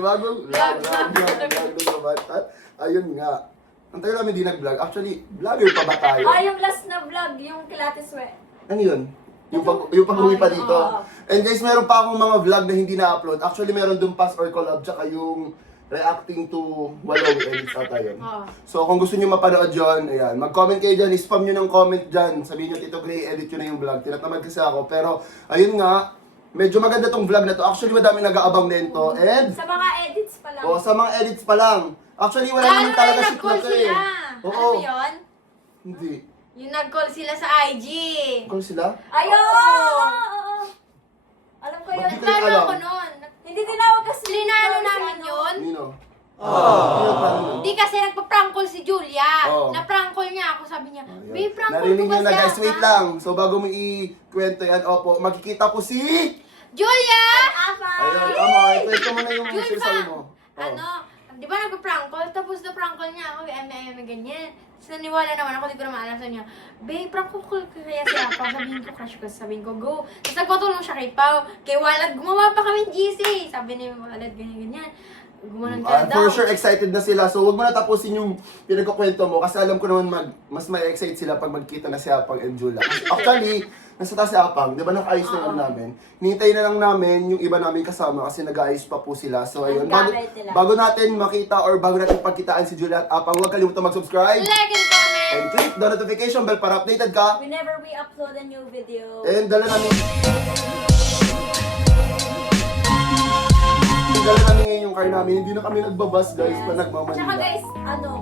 bagong vlog naman. At ayun nga, ang tayo namin di nag-vlog. Actually, vlogger pa ba tayo? Yung last na vlog, yung Kilates Sweat. Ano yun? Yung pag-uwi pa dito. Oo. And guys, meron pa akong mga vlog na hindi na-upload. Actually, meron dun pass or collab, tsaka yung reacting to Walawi edits ata yun. So, kung gusto nyo mapanood yun, ayan, mag-comment kayo dyan, spam nyo ng comment dyan. Sabihin nyo, Tito Gray, edit nyo na yung vlog. Tinatamad kasi ako. Pero, ayun nga, medyo maganda tong vlog na to. Actually, madami nag-aabang din to. And, Sa mga edits pa lang. sa mga edits pa lang. Actually, wala naman talaga shoot na to eh. Oo. Ano yun? Hindi. Yung nag-call sila sa IG. Kung sila? Oo. Alam ko yun. Bakit kayo Nagplano alam? ko nun. Hindi tinawag kasi. Linano namin yun. Nino? Nino plano nun? Hindi kasi nagpa-prank call si Julia. Oo. Na-prank call niya ako. Sabi niya, Ayun. babe, prank call Narinig ko nyo ba na siya? guys, wait Ha? lang. So bago mo i-kwento yan, opo, makikita po si... Julia! Ayun, tama, kwento mo na yung Julia! sinasabi mo. Oh. Ano, di ba nagpa-prank call? Tapos na-prank call niya ako, ganyan. Tapos naniwala naman ako, di ko naman alam sa niya. Babe, prank call kaya siya ako. Sabihin ko, crush ko. Sabihin ko, go. Tapos nagpatulong siya kay Pao. Kay Walad, gumawa pa kami GC. Sabi ni Walad, ganyan. Gumanon ka daw. For sure, excited na sila. So, huwag mo na tapusin yung pinagkukwento mo kasi alam ko naman mas may excite sila pag magkita na si Apang and Jula. Actually, nasa taas si Apang, di ba nakaayos na yung namin? Hinihintay na lang namin yung iba namin kasama kasi nag-aayos pa po sila. So, ayun. Bago natin makita or bago natin pagkitaan si Jula at Apang, huwag kalimutan mag-subscribe Like and comment. and click the notification bell para updated ka. Whenever we upload a new video. And dala namin ngayon yung car namin. Hindi na kami nagbabas guys pa Tsaka nagmamanila. guys,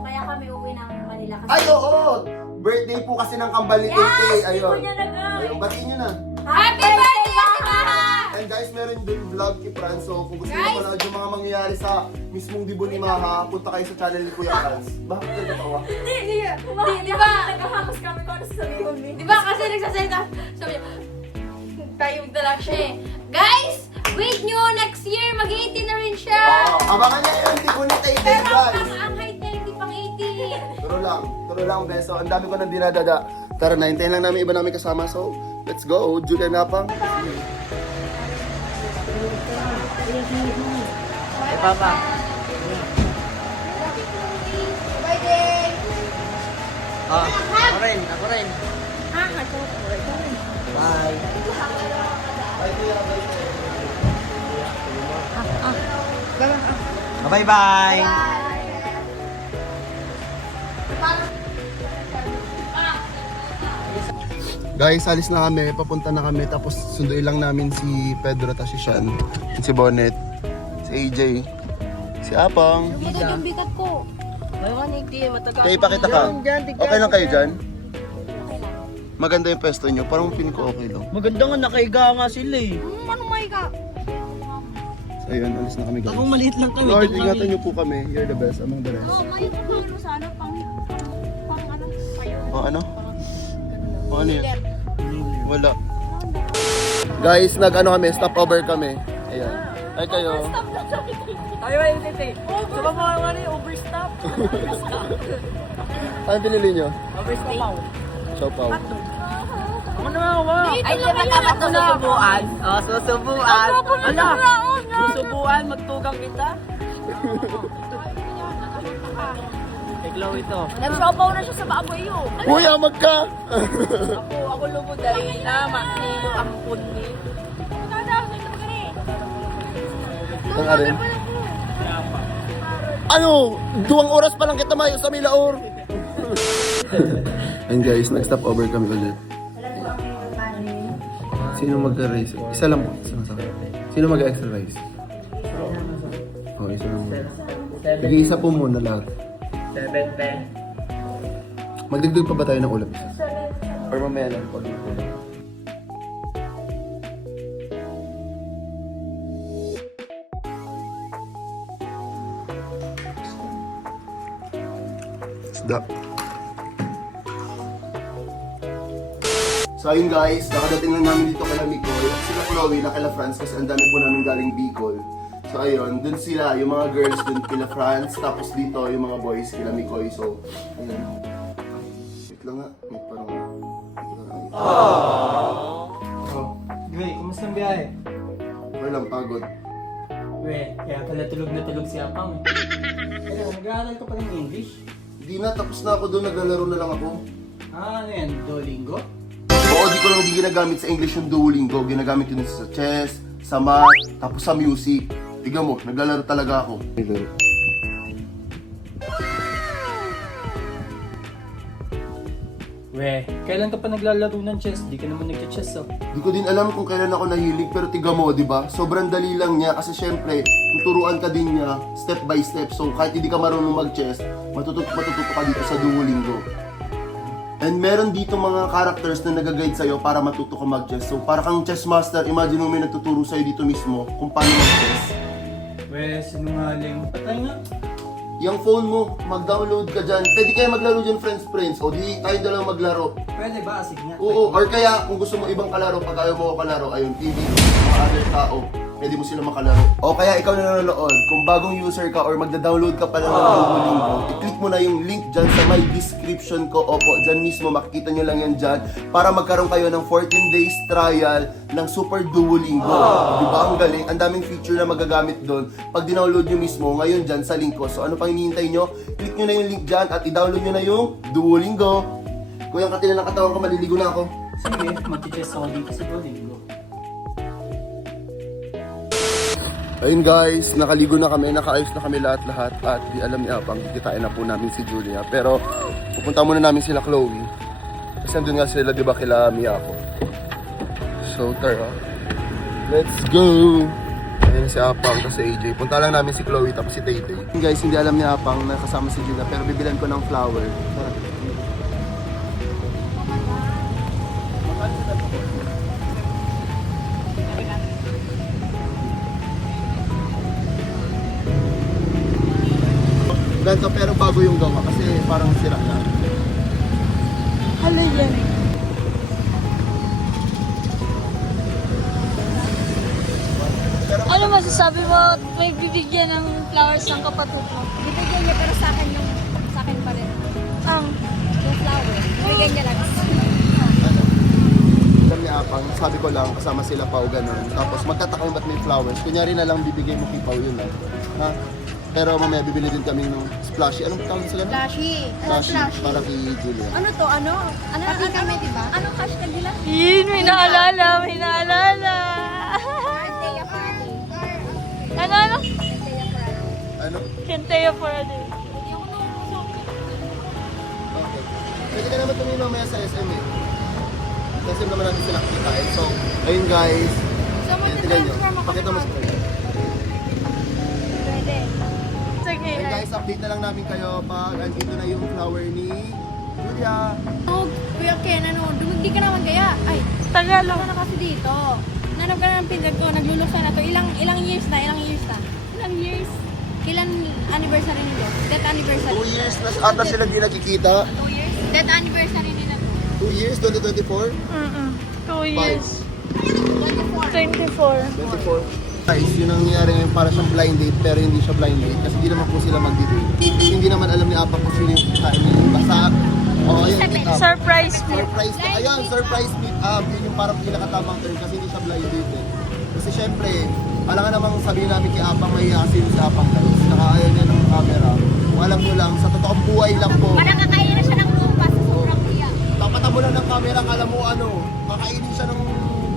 kaya kami uwi ng Manila kasi. Ay, oo! Birthday po kasi ng kambal ni Tete. Yes! Ayun. Hindi ko niya nagay. Ayun, batiin nyo na. Happy birthday, Ate Maha! And guys, meron din vlog kay Franz. So, kung gusto nyo Guys! mapanood yung mga mangyayari sa mismong dibo ni Maha, punta kayo sa channel ni Kuya Franz. Bakit ka natawa? Di ba? Naghahamas kami kung ano sasabihin ni. Di ba kasi nagsasalita, sabi niya, tayo lang siya eh. Guys, wait nyo, next year mag-18 na rin siya. Abangan nyo yung dibo ni Tete, Pero guys. ang height niya hindi pang 18. Turo lang, beso. Ang dami ko nang dinadada. Tara na, hintayin lang namin iba namin kasama. So, let's go. Julia Napang. Papa. Birthday! Ako rin. Ha? Ito rin. Bye. Bye-bye. Guys, alis na kami. Papunta na kami. Tapos sunduin lang namin si Pedro at si Sean. Si Bonnet. Si AJ. Si Apang. Yung bigat ko. May 180, matagal. Kayo ipakita ka. Dyan, Okay lang kayo dyan? Maganda yung pesto nyo. Parang pin ko okay lang. Maganda nga, nakaiga nga sila eh. Ano may ka? So ayun, alis na kami guys. Ako maliit lang kami. Lord, doon ingatan kami. nyo po kami. You're the best among the rest. Ngayon ko ano sa ano, pang ano, kayo. O ano? O ano yun? Wala. Guys, nag-ano kami, stopover kami. Ayan. Ay kayo. Ay, wait, wait. Saba mo ang ano yung overstop. Ano pinili nyo? Overstop. Chopaw. Ako naman, wow. Ay, di ba tama ito susubuan? Oh, susubuan. Ala, susubuan, magtugang kita. Tiglaw ito. Nag-sopaw na siya sa baboy yun. Uy, amag ka! Ako lubod ay naman ni ampun ni. Ang arin. Ano? 2 oras pa lang kita mayo sa Milaor. And guys, nag-stop over kami ulit. Sino mag-race? Isa lang po. Isa lang sa akin. Sino mag-extra rice? Oh, isa lang muna. Sige, isa po muna lahat. 7 Magdagdag pa ba tayo ng ulam isa? Or mamaya lang po. Isda. So ayun guys, nakadating lang namin dito kay Mikoy. Sila Chloe na kila Franz kasi ang dami po namin galing Bicol. So ayun, dun sila, yung mga girls dun kila Franz, tapos dito yung mga boys kila Mikoy. So, ayun. Wait lang nga, may parang... Oh. Gray, kumusta ang biyahe? Okay lang, pagod. We, kaya pala tulog na tulog si Apang. Kaya nag-aaral ka pa ng English? Hindi na, tapos na ako doon, naglalaro na lang ako. Ah, ano yan? Duolingo? Oo, di ko lang din ginagamit sa English yung Duolingo. Ginagamit yun sa chess, sa math, tapos sa music. Tignan mo, naglalaro talaga ako. We, kailan ka pa naglalaro ng chess? Di ka naman nagka-chess oh. Di ko din alam kung kailan ako nahilig, pero tiga mo, di ba? Sobrang dali lang niya kasi syempre, tuturuan ka din niya step by step. So kahit hindi ka marunong mag-chess, matututo ka dito sa Duolingo. And meron dito mga characters na nag-guide sa'yo para matuto ka mag-chess. So para kang chess master, imagine mo may nagtuturo sa'yo dito mismo kung paano mag-chess. We, sinungaling. Patay nga. Yung phone mo, mag-download ka dyan. Pwede kayo maglaro dyan, friends. O di tayo dalawa maglaro. Pwede ba? Sige nga. Oo, or kaya kung gusto mo ibang kalaro, pag ayaw mo kalaro, ayun, TV, mga other tao, pwede mo sila makalaro. O kaya ikaw na nanonood, kung bagong user ka or magda-download ka pa lang ng Duolingo, i-click mo na yung link dyan sa my description ko. Opo, dyan mismo, makikita nyo lang yan dyan para magkaroon kayo ng 14 days trial ng Super Duolingo. Di ba? Ang galing. Ang daming feature na magagamit doon. Pag dinownload nyo mismo, ngayon dyan sa link ko. So ano pang hinihintay nyo? Click nyo na yung link dyan at i-download nyo na yung Duolingo. Kuya, katina ng katawan ko, maliligo na ako. Sige, mag-chess ako dito sa Duolingo. Ayun guys, nakaligo na kami, nakaayos na kami lahat-lahat at di alam ni Apang, kikitain na po namin si Julia. Pero pupunta muna namin sila Chloe. Kasi nandun nga sila, di ba, kila Miyako. So tara, let's go! Ayun si Apang, tapos si AJ. Punta lang namin si Chloe, tapos si Tay Tay. Guys, hindi alam ni Apang na kasama si Julia, pero bibilan ko ng flower. Tara. Ganto pero bago yung gawa kasi parang sira na. Ano yan? Ano masasabi mo? May bibigyan ng flowers ng kapatid mo? Bibigyan niya pero sa akin pa rin. Yung flower. Bibigyan niya lang. Alam ni Apang, sabi ko lang kasama sila Pao ganun. Tapos magtatakang ba't may flowers? Kunyari na lang bibigay mo kay Pao yun ha? Pero mamaya bibili din kami ng splashy. Anong tawag sila? Flashy. Splashy. Para kay Julia. Ano to? Ano? Pati kami, diba? Anong hashtag nila? Yun, may naalala, may naalala. Artea Party. Ano? Ano? Kenteya for a day. Okay. Pwede ka naman tumingin mamaya sa SM eh. Sa SM naman natin sila kikitain. So, ayun guys. So, Ayan, tignan nyo. magta-transfer mo Pakita mo sa kanya. Pwede. Sige. Ayun guys, update na lang namin kayo pag andito na yung flower ni Julia. Oh, Kuya Ken, ano? Dumigdi ka naman kaya? Ay, Tagal ano na kasi dito? Nanap ka na ng pindag ko, nagluluksa na to. Ilang years na? Ilang years? Kailan anniversary nito? Death anniversary. 2 years na ata sila di nakikita. 2 years? Death anniversary nila. 2 years, 2024? 2 years. 24. 24. 24. Guys, yun ang nangyari ngayon, para siyang blind date pero hindi siya blind date kasi hindi naman po sila mag-date. Hindi naman alam ni Apa kung sino yung kain niya. Basta, ayun, meet up. Surprise me. Surprise na, ayun, surprise meet up. Yun yung parang pinakatamang term kasi hindi siya blind date eh. Kasi syempre, alam nga namang sabihin namin kay Apang may kasi si Apang guys. Nakaayaw niya ng camera. Kung alam mo lang, sa totoong buhay lang po. Parang kakain na siya ng lupa sa sobrang hiya. Tapatan mo lang ng camera, kala mo ano, kakainin siya ng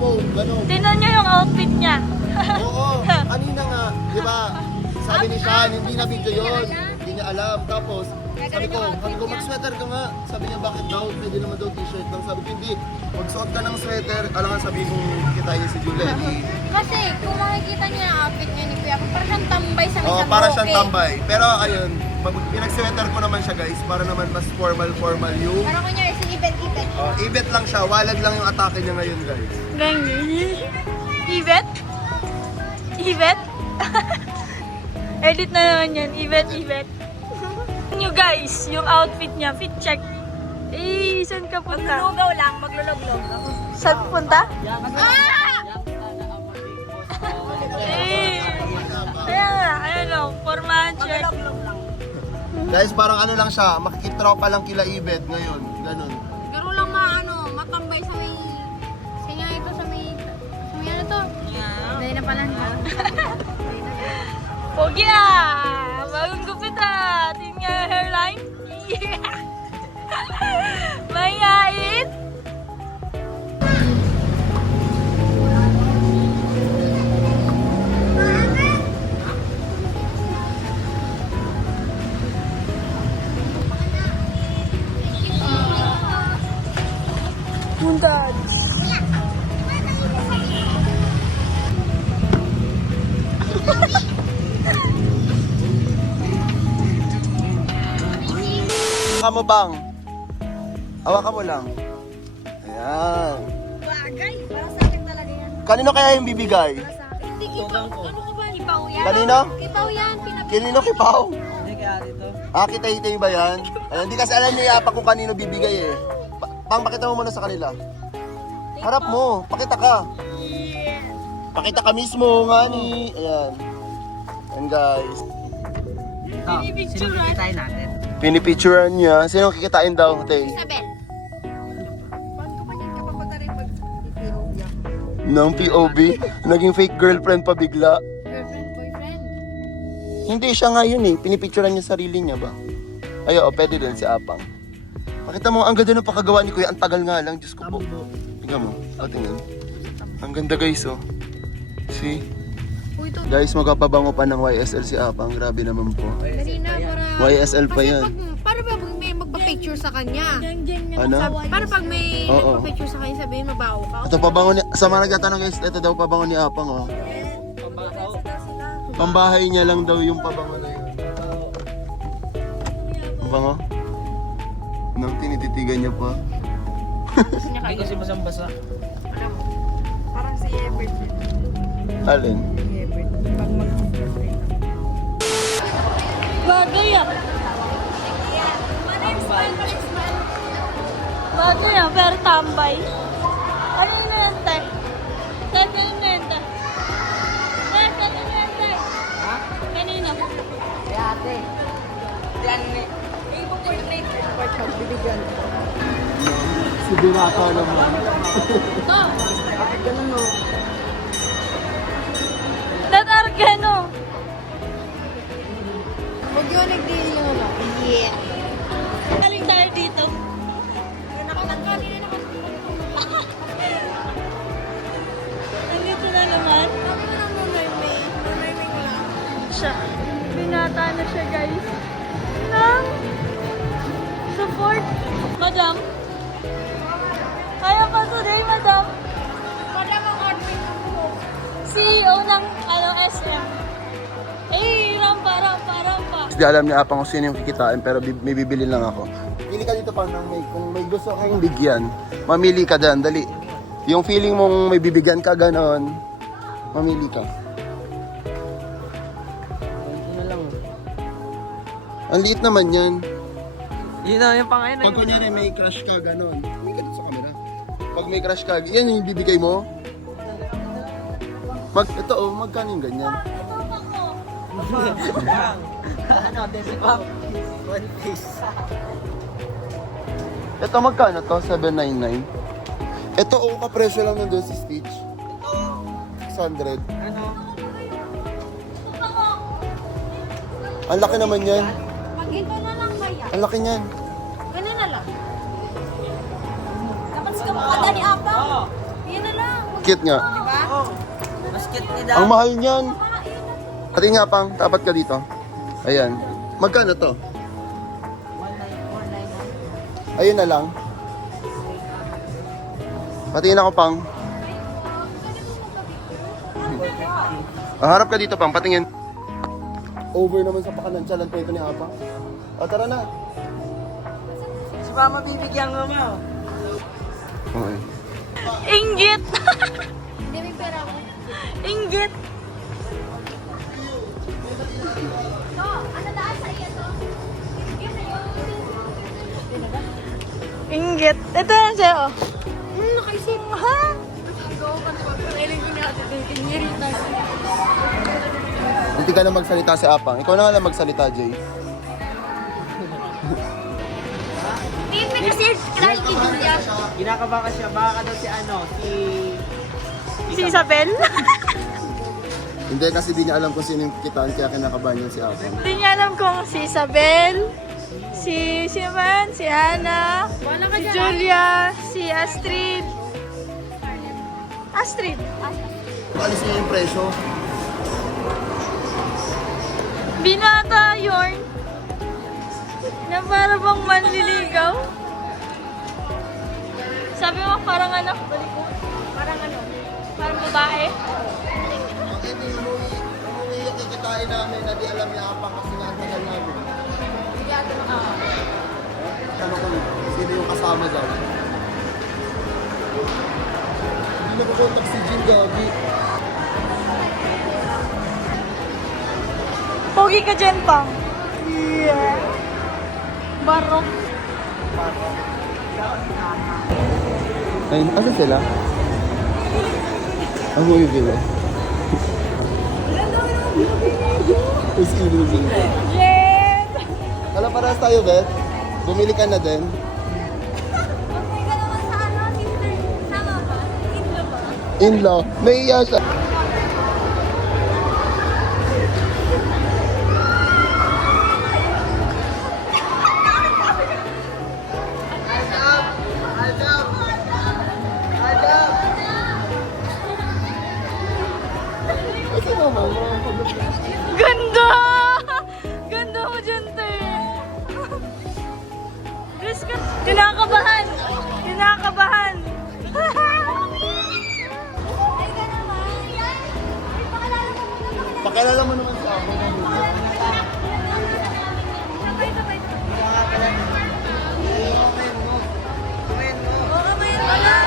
phone, gano'n. Tingnan niyo yung outfit niya. Oo, kanina nga, di ba? Sabi ni Sean, hindi na video yun. Hindi niya alam. Tapos, sabi ko, mag-sweater ka nga. Sabi niya, bakit daw? Pwede naman daw t-shirt lang. Sabi ko, hindi. Magsuot ka ng sweater. Alam nga, sabi kong kita niya si Julia. Kasi kung makikita niyo yung outfit niya ni Kuya, parang siyang tambay sa Oo, isang para siyang bouquet. tambay. Pero ayun, pinag-sweater ko naman siya guys, para naman mas formal yung... Parang kunyari si Ibet. Ibet lang siya, walag lang yung atake niya ngayon guys. Ganyan. Ibet? Ibet? Edit na naman yan. Ibet. Nyo guys, yung outfit niya, fit check. Eh, saan ka punta? Maglulugaw lang, magluluglog. Saan punta? Eh, kaya nga, ayan o, formahan check. Guys, parang ano lang siya, makikitropa lang kila Ibet ngayon. Ganun. Pero lang matambay sa may... Sa nga ito, sa may ano to? Dahil na pala. Pogi ah! Bagong gupit ah! Tingnan nga yung hairline. Yeah! Mayain! Hawakan mo bang? Hawakan mo lang. Ayan. Bagay! Para sa akin talaga yan. Kanino kaya yung bibigay? Hindi kipaw. Ano ka ba? Kipaw yan? Kanino? Kipaw yan. Kanino kipaw? Hindi kaya dito. Ah, kitay-kitay ba yan? Ay, hindi kasi alam ni Yapa kung kanino bibigay eh. Pakita mo muna sa kanila. Harap mo. Pakita ka. Pakita ka mismo, ngani. Ayan. Ayan guys. Ito, sino kikitain natin? Pinipicturean niya. Sino kikitain daw, Tay? Isabel. Ng POV. Naging fake girlfriend pa bigla. Girlfriend, boyfriend. Hindi siya nga yun eh. Pinipicturean niya sarili niya ba? Ay, oo, pwede din si Apang. Pakita mo, ang ganda ng pakagawa ni Kuya. Ang tagal nga lang, Diyos ko po. Tingnan mo. O, tingnan. Ang ganda guys, oh. See? Guys, magpapabango pa ng YSL si Apang. Grabe naman po. Dali na, para... YSL pa yan. Paano ba pag may magpa-picture sa kanya? Ano? Paano pag may Oo. magpa-picture sa kanya, sabihin mabaho ka? Ito pabango ni... Sa mga nagtatanong guys, ito daw pabango ni Apang, oh. Pambahay niya lang daw yung pabango na yun. Pabango? Nang tinititigan niya pa. Hindi kasi basang-basa. Parang si Ebert. Alin? Bagay ah. Bagay ah, pero tambay. Ano yun yan, te? Ano yun yan, te? Ano yun yan, te? Ha? Kanino? Si ate. Si Anne. Si Birata naman. Ito. Tatargano. Huwag yun, nagdili lang ako. Yeah. Galing tayo dito. Nandito na naman. Siya. Binata na siya, guys. Ng support. Madam. Kaya pa today, madam. Madam ang admin ko. CEO ng SM. Eh, rampa. Hindi alam ni Apang kung sino yung kikitain pero may bibili lang ako. Pili ka dito pa nang kung may gusto kang bigyan, mamili ka dyan, dali. Yung feeling mong may bibigyan ka ganon, mamili ka. Ito na lang. Ang liit naman yan. Yun na yung pangalan. Pag kunyari may crush ka ganon, hindi ka dito sa camera. Pag may crush ka, yan yung bibigay mo. Ito oh, magkano yung ganyan? Ano, desipap. One piece. Ito magkano to? 799. Ito oh, kapresyo lang nandun si Stitch. 600. Ano? Ang laki naman yan. Pag ito na lang kaya. Ang laki niyan. Ganun na lang. Dapat sa kamukha ni Apa. Oo. Yan na lang. Cute nga. Diba? Mas cute ni Ang Dam. mahal niyan. Pati nga pang, tapat ka dito. Ayan. Magkano to? 1949. Ayun na lang. Patingin ako pang. Harap ka dito pang, patingin. Over naman sa pakanan ng kwento ni Apa. O tara na. Si Mama bibigyan mo mo. Okay. Inggit. Hindi may pera ko. Inggit. To, ano daan sa iyo to? Yan na yun. Inggit. Ito na siya, oh. Nakaisip. Ha? Go, pag-iling ko natin. Kinirita. Hindi ka na magsalita si Apang. Ikaw na nga lang magsalita, Jay. Hindi kasi try kay Julia. Kinakabahan ka siya. Baka daw si ano, si... Si Isabel. Hindi kasi di niya alam kung sino yung kitaan kaya kinakabahan niya si Apang. Hindi niya alam kung si Isabel, si man, si Hannah, si Julia, si Astrid. Astrid. Alis niya yung presyo. Binata yun. Na para bang manliligaw. Sabi mo parang anak, balik ko. Parang ano? Parang babae. Ang hindi umuwi yung kikitain namin na di alam niya Apang kasi nga ang tagal namin. Tanong ko sino yung kasama daw. Hindi na kukontak si Jim Gagi. Pogi ka dyan, Pang. Yeah. Barok. Ay, asa sila? Ang huwi bila. Is ilugin. Yeah! Wala parehas tayo, Bet. Bumili ka na din. Okay ka naman sa ano, Tinder. Tama ba? Intlo ba? In-law. Naiiya siya. Asa na, mama? Ganda! Ganda mo dyan, te. Risk ka. Kinakabahan. Kinakabahan. Ay ka naman. Ay, pakilala mo muna. Pakilala mo naman sa ako. Sabay.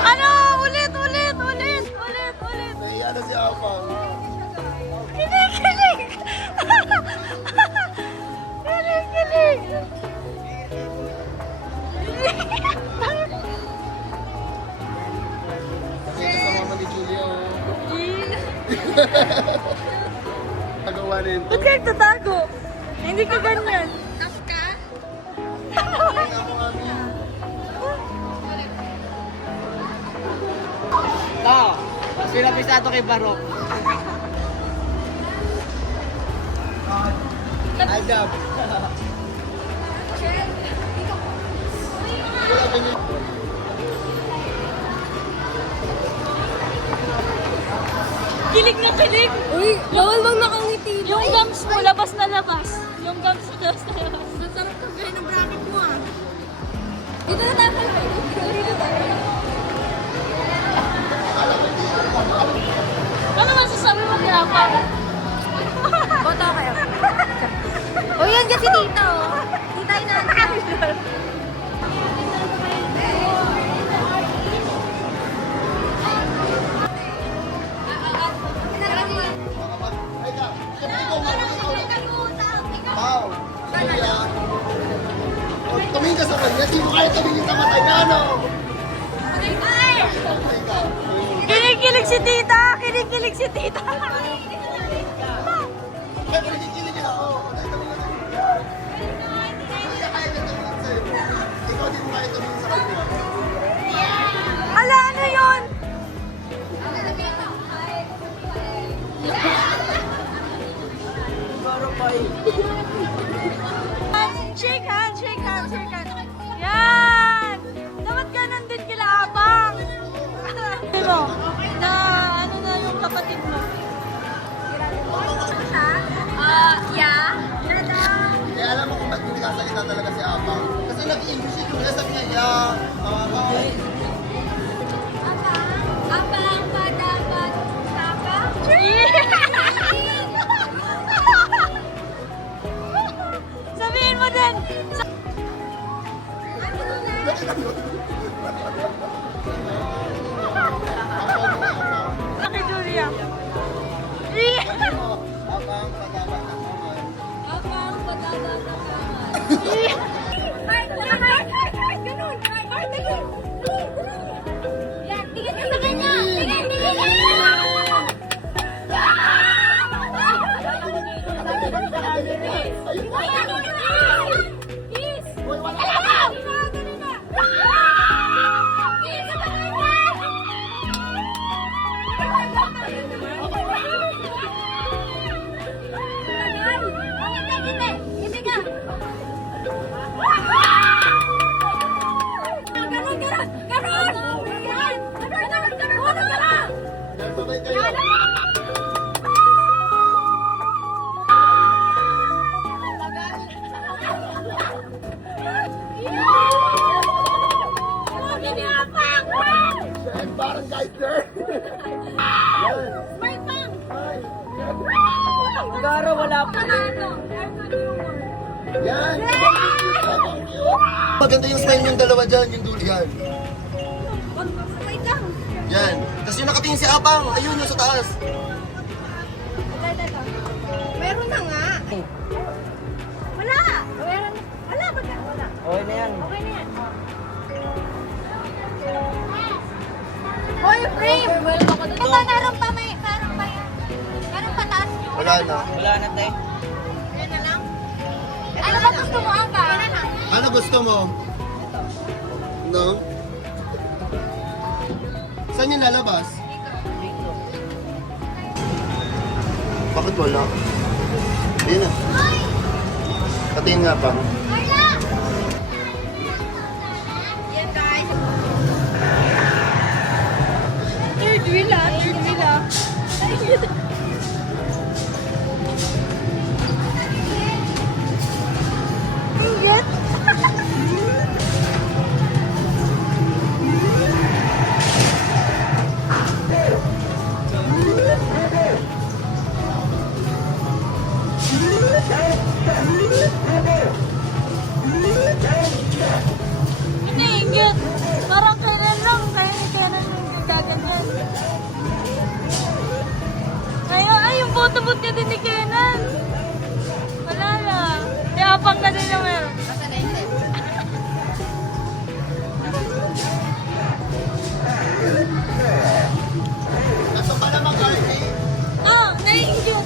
Ano? Ulit. Naiiya na si Apang. Kilig. Kilig. Kasi kasama ni Julia. Nagawa rin. Ba't kayo tatago? Hindi ka ganyan. Tao, pinapisado kay Barok. Adam. Wala ganyan. Kilig na kilig. Uy, bawal bang nakangiti? Yung gums mo, labas na labas. Yung gums mo, labas na labas. Sarap ka gaya ng bracket mo ah. Dito na tayo. Dito tayo. Ano masasabi mo kay Apang? Boto kayo. O yan kasi tita oh. Tita inaanap. Ay ka. Siyempre ikaw, Pao. Julia. Tumingin ka sa kanya. Di mo kaya tumingin sa mata niya, ano? Ay ka. Kinikilig si tita! Kinikilig si tita! Siyempre, nakikilig ako. Hindi ka kaya tumingin sa'yo. Ikaw din mo kaya tumingin sa kanya. Ala, ano yun? Shake hands, shake hands, shake hands. Yan! Dapat ganun din kila Apang. Ano? Na ano na yung kapatid mo? Yeah. Kaya alam mo kung ba't hindi kasalita talaga si Apang. Kasi nag-English yung kaya sabi niya, yeah, Abang padapat saka. Sabihin mo din. Kay Julia. Apang, padapat ng kaman. Abang padapat saka. Heart, ganun. Heart, ganun. Yan, tingin ka sa kanya. Tingin Kiss! Smart pang! Gara, wala pa. Yan! Maganda yung smile yung dalawa dyan, yung dulo yan. Wait lang. Yan. Tapos yung nakatingin si Apang, ayun yung sa taas. Ito. Meron na nga. Wala! Meron. Wala, ba't na? Wala. Okay na yan. Okay na yan. Hoy, frame! Meron ako doon. Ito, meron pa yan. Meron pa taas nyo. Wala na. Wala na, te. Yan na lang. Ano ba gusto mo, Aba? Yan na lang. Ano gusto mo? No? Saan yung lalabas? Bakit wala? Ayun na. Patingin nga pa. Yan, guys. Third wheel ah. Ingat. Iniinggit. Parang kailan lang. Kailan yung gaganyan. Ngayon, ay, yung photo-boot niya din ni Kenan. Wala na. Yapang ka din naman. Nasa pa naman Carly. Ah, naiinggit.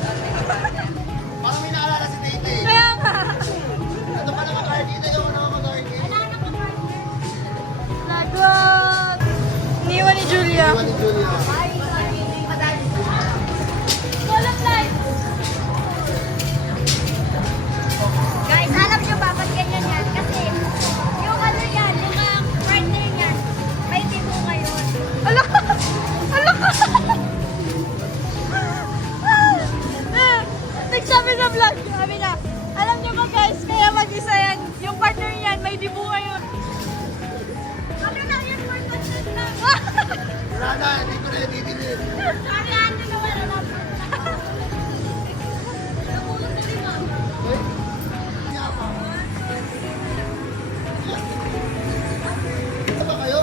Parang may naalala si Tete. Kaya nga. Nasa pa naman Carly. Tayo ko naman mag-Carly. Lagwag. Iniwan ni Julia. Iwan ni Julia. Walang light. Guys, alam nyo ba ba't ganyan yan? Kasi yung ano yan, yung partner yan, may timo ngayon. Ala ka! Ala ka! Nagsabi sa vlog, sabi niya, alam niyo ba guys, kaya mag-isa yan, yung partner niyan, may dibu ngayon. Ano lang yan, for content lang. Wala na, hindi ko na yung bibilin. Sorry, ano na wala na. Nabulong na din ako. Ano ba kayo?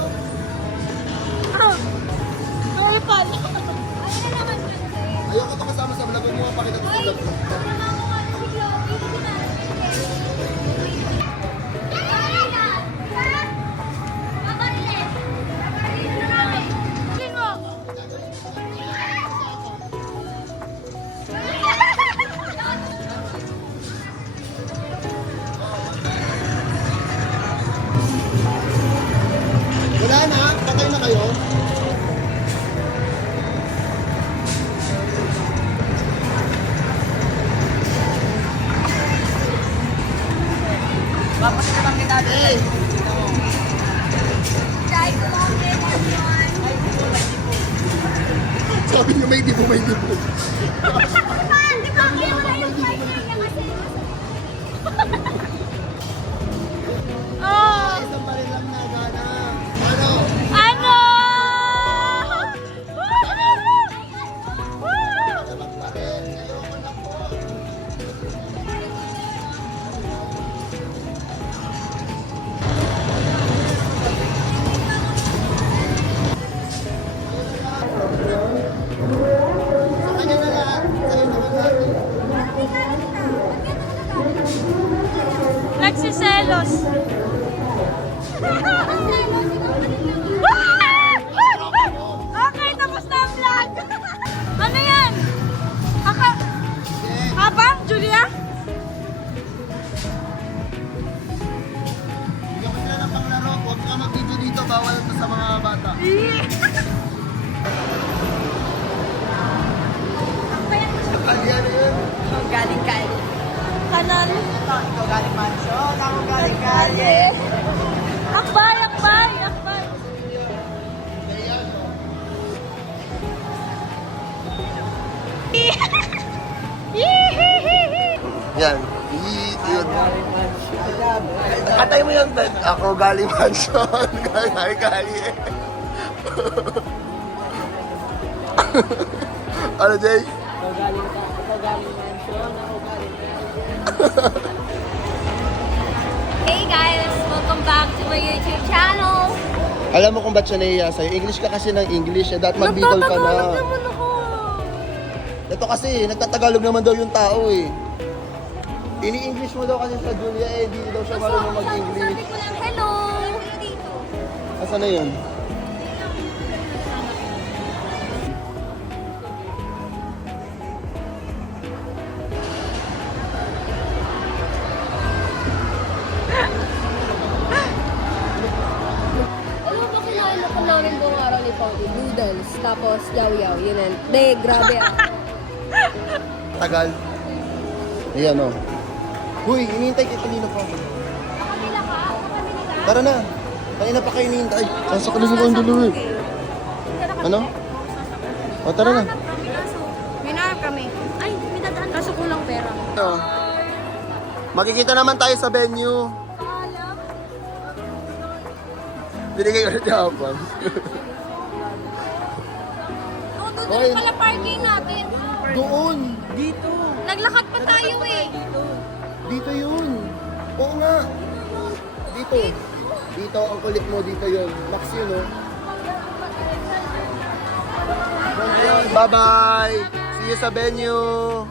Girl pal. Ano na naman yun? Ayoko ito kasama sa vlog. Huwag mo mapakita ito sa vlog. Tama ko nga si Chloe, hindi na. Mabarilis. Mabarilis na namin. Tingin mo. Wala na, patay na kayo. Bakit naman kita, te? Try ko lang din yan. Sabi niyo may dibo, may dibo. Di ba kaya wala yung partner niya kasi? Oh. Isang baril lang na gana. Ano? Ano? Ayoko na po. Sa kanya na lahat. Sa'yo naman natin. Nagsiselos. Okay, tapos na ang vlog. Ano yan? Abang, Julia? Bigyan mo sila ng panglaro. Huwag ka mag-video dito. Bawal ito sa mga bata. Aliyan na yun. Galing kali. Kanal. Ikaw galing mansion, ako galing kali. Akbay, akbay, akbay. Yan. Yun. Atay mo yan, Ben. Ako galing mansion. Galing. Ano, Jay? Ikaw galing mansion, ako galing Hey guys! Welcome back to my YouTube channel! Alam mo kung ba't siya nahiya sa'yo? English ka kasi ng English. Eh. Dapat mag-Bicol ka na. naman ako. Ito kasi, nagtatagalog naman daw yung tao eh. Ini-English mo daw kasi sa Julia eh. Hindi daw siya marunong Sabi mag-English. ko lang, hello. Dito. Asan na yun? Alam mo ba kinain ko namin buong araw ni Paulie? Noodles, tapos yaw-yaw, yun yan. De, grabe ah. Tagal. Ayan o. Huy, hinihintay kita kanina pa. Nakapila ka? Nakapila ka? Tara na. Kanina pa kayo hinihintay. Sasakalin mo kang dalawa eh. Ano? O, tara na. May naharap kami. Ay, may dadaan. Kaso kulang pera. Ano? Makikita naman tayo sa venue. Binigay ulit yung hapon. Doon Oy. pala parking natin. Doon. dito. Naglakad pa tayo eh. Dito yun. Oo nga. Dito. Dito, ang kulit mo dito yun. Max yun, oh. Bye-bye! See you sa venue!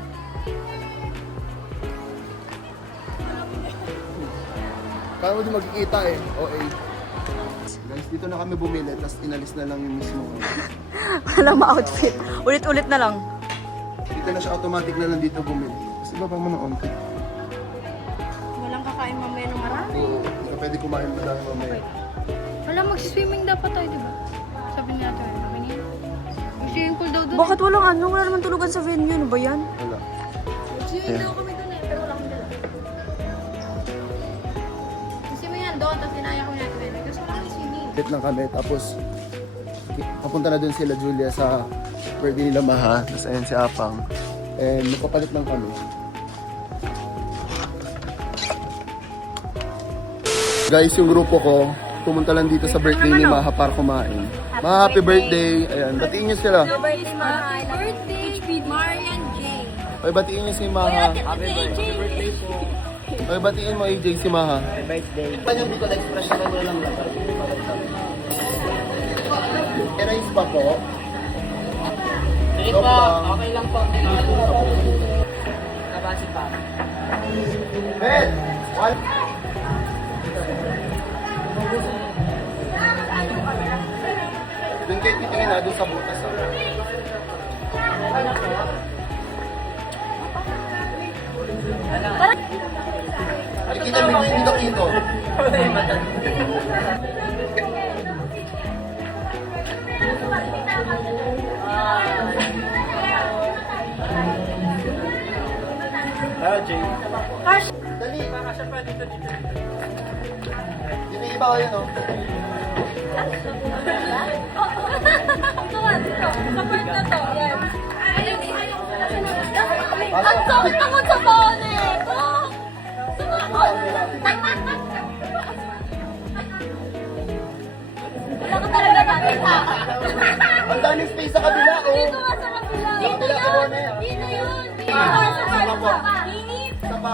Kaya mo di magkikita eh. Okay. Guys, dito na kami bumili, tapos inalis na lang yung mismo. Walang ma-outfit. Ulit-ulit na lang. Dito na siya automatic na lang dito bumili. Kasi baba mo ng onti. Walang kakain mamaya ng marami. Oo, hindi ka pwede kumain na dahil mamaya. Wala, mag-swimming dapat tayo, di ba? Sabi niya ito, sabi niya. Mag-swimming pool daw doon. Bakit walang ano? Wala naman tulugan sa venue. Ano ba yan? Wala. Swimming daw kami doon eh, pero wala akong dala. Kasi mo yan doon, tapos inaya ko natin. Kasi wala akong swimming. Fit lang kami, tapos papunta na dun sila Julia sa birthday nila Maha, tapos ayun si Apang. And magpapalit lang kami. Guys, yung grupo ko, pumunta lang dito sa birthday ni Maha para kumain. Maha, happy birthday! Ayan, batiin niyo sila. Birthday, Mahal. Birthday, Marian J. Ay, batiin niyo si Maha. Ay, batiin mo AJ si Maha. Happy birthday. Paano yung Bicol Express na lang lang? Erase pa po. Sige Joke po, lang. okay lang po. Nabasi pa. Ben! One. Doon kayo titingin na, doon sa butas. Nakikita mo yung dito. Hello, Jay. Dali. Pakasya pa dito. Dito yung iba ko yun, oh. Ang sakit naman sa bonnet! Wala ka talaga nakita. Ang daming space sa kabila, oh. Dito nga sa kabila. Dito kabila, yun. bonnet. Dito yun. Dito sa kabila. Init. Isa pa.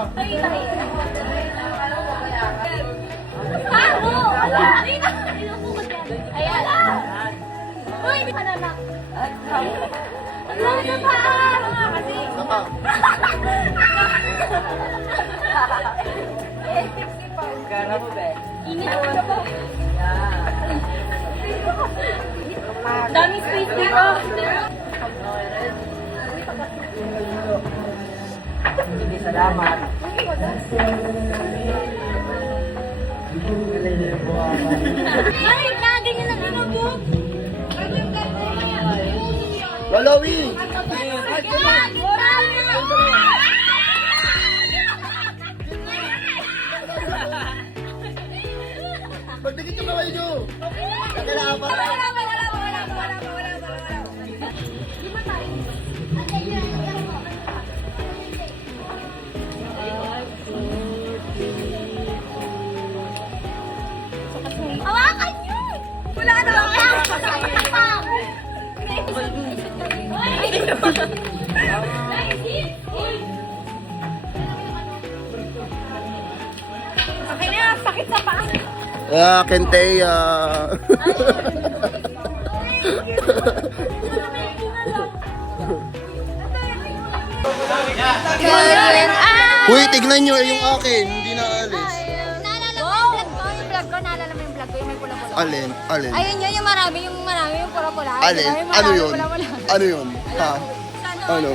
Paro! Wala! Inupukot yan. Ayan. Uy, hindi ka nanak. Wala na pa! Kasi... Isa pa. Gara mo, be. Init ako na ba? Dami space dito. Sige, salamat. Ay, lagi niya lang inubog. Lolowi! Magdikit yung kamay nyo! Kailangan pa. Hawakan niyo! Wala na! Wala na! Okay na, sakit sa paa. Ah, Kenteya. Uy, tignan nyo yung akin. Hindi na alis. Naalala mo yung vlog ko? Yung vlog ko, naalala mo yung vlog ko? Yung may pula-pula. Alin? Alin? Ayun yun, yung marami yung pula-pula. Alin? Yung Ano marami yun? pula-pula. Ano yun? Ha? Ano?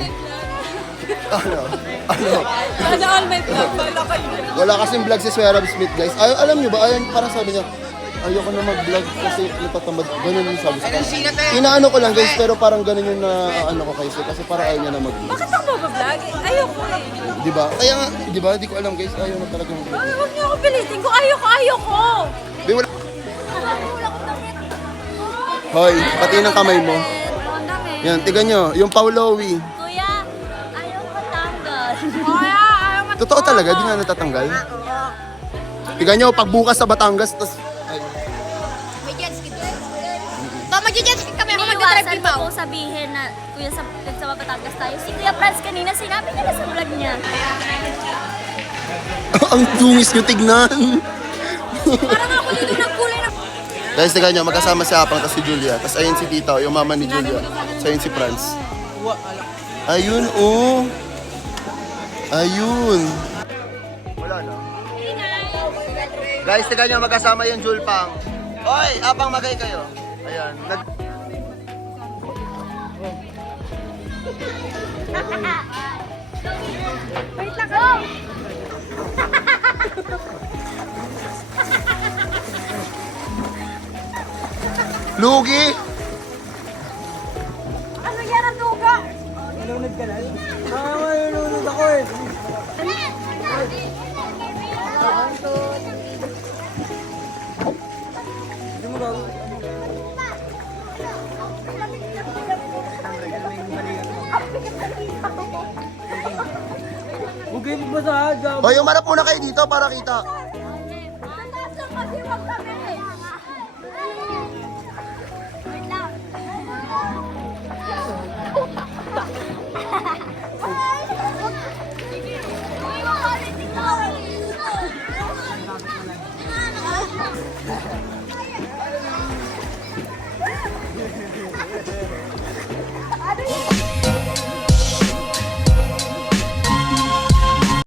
Ano? Ano? Sana all my vlog, wala kayo. Wala kasing vlog si Swerab Smith, guys. Ay, alam nyo ba? Ayun, parang sabi niya, ayoko na mag-vlog kasi natatamad. Ganun yung sabi sa kanya. Inaano ko lang, guys, pero parang ganun yung na ano ko kayo. Kasi parang ayaw niya na mag-vlog. Bakit ako mag-vlog? Ayoko eh. Di ba? Kaya nga, di ba? Di ko alam, guys. Ayaw na talaga mag-vlog. Huwag niyo ako pilitin ko. Ayoko. Di, wala. Hoy, pati ng kamay mo. Yan, tigan nyo. Yung Paulowi. Kuya, ayaw matanggal. Totoo talaga, di nga natatanggal. Tigan nyo, pagbukas sa Batangas, tas... Ay, May jet ski doon. To, mag-jet ski kami. Ako May mag-drive iwasan din ko ba? kung sabihin na kuya sa Batangas tayo. Si Kuya Franz kanina sinabi niya na sa vlog niya. ang dungis nyo, tignan. Parang ako dito nagkulay na. Guys, tigan nyo, magkasama si Apang, tas si Julia. Tas ayun si Tita, yung mama ni Julia. Tas ayun si Franz. Ayun, oh. Ayun. Wala na. Guys, tigan nyo, magkasama yung Julpang. Hoy, Apang, magay kayo. Ayan. Wait lang ako. Lugi! Ano yan ang duga? Hoy, umarap muna kayo dito para kita. Taas lang kasi wag kami. Wait lang.